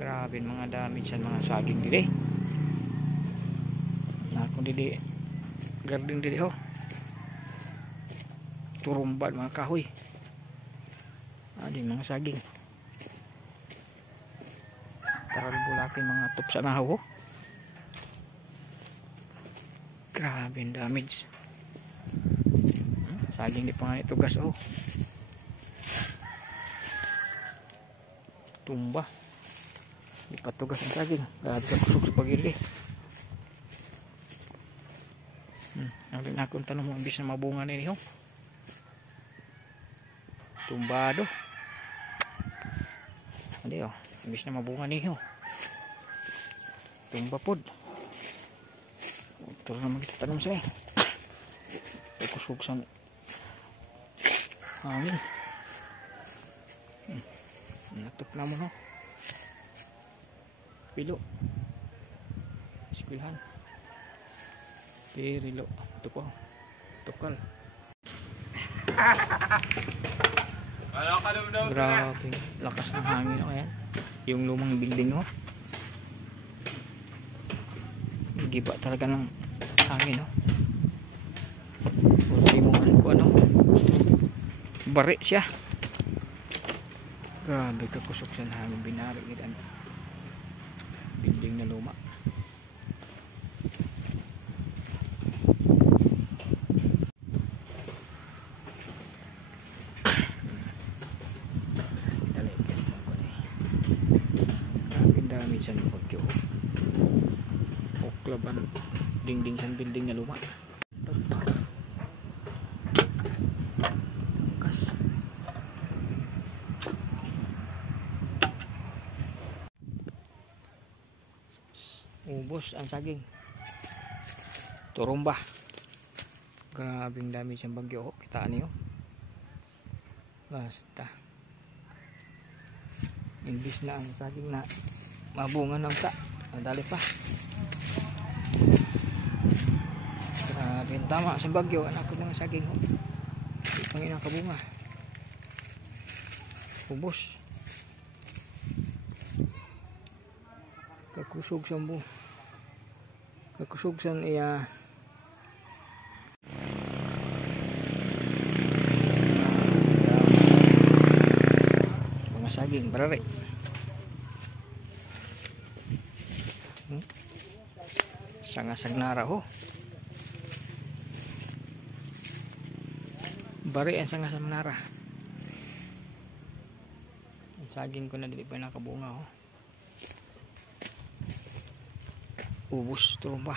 Grabe mga damage sa mga saging dili. Na kung dili garden dili ho. Turumbad mga kahoy. Adi mga saging. Taral bulakin mga top sa mahaw. Grabe ang damage. Saging di pa nga itugas oh. Tumba. Di pa tugas ang saging. Grabe ka kusog sa pagili. Ang rin akong tanong mo imbis na mabunga na iniho. Tumbado. Hindi oh. Imbis na mabunga niyo. Tumba pod. Ito naman kita tanong sa'yo. Kusog sa hangin. Natop na mo no. Pilo. Ispilhan. Pirilo. Ito po. Tukal. Grabe. Lakas ng hangin. O yan. Yung lumang building oh. Giba talaga ng hangin oh. Ultimuhan ko ano. Bari siya. Grabe kakusok sa hangin. Binari ilan. Building na luma. Dami sa bagyo. Oklaban dingding sa building na luma. Kas. Ubos ang saging. Turumba. Grabing dami sa bagyo. Kitaan niyo. Basta. Imbis na ang saging na mabunga ng ta. Nadali pa. Grabe tama sa bagyo. Anak ko mga saging. Hindi pang inakabunga. Ubos. Kakusog sa bu. Kakusog sa iya. Mga saging. Barari. Sangasag nara ho. Bari ang sangasag nara. Ang saging ko na dili pa nakabunga ho. Ubos turumba.